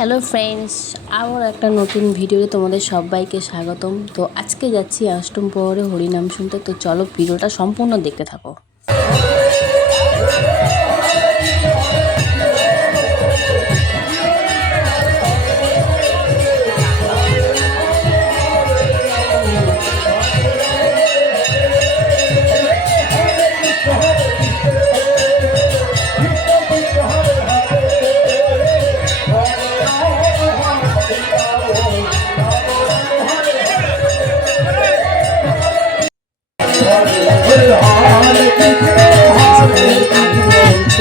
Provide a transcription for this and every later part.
Hello friends আবার একটা নতুন ভিডিওতে তোমাদের সবাইকে স্বাগতম। তো আজকে যাচ্ছি অষ্টম প্রহরে হরিনাম শুনতে। তো চলো ভিডিওটা সম্পূর্ণ দেখতে থাকো।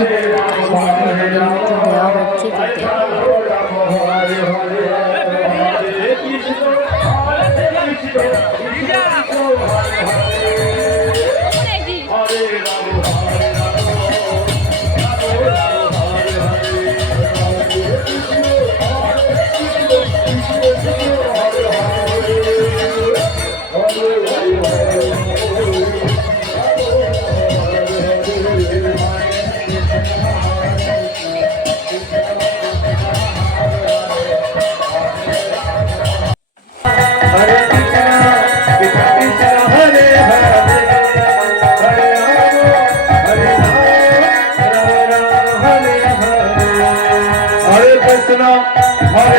দেওয়া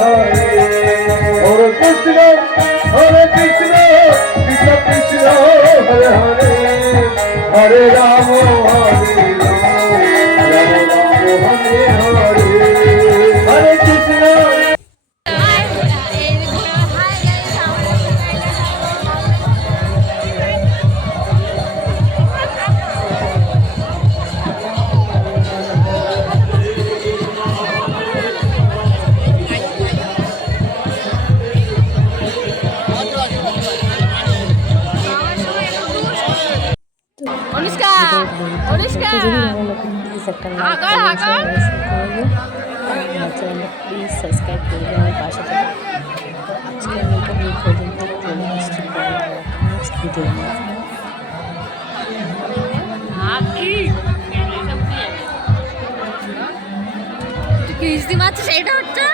Hare Hare, একটা লাইক চ্যানেলটা প্লিজ সাবস্ক্রাইব আমার পাশে থাকবে তো আজকের মতো এই পর্যন্ত নেক্সট ভিডিও নিয়ে কিস্তি মারছে সেইটা হচ্ছে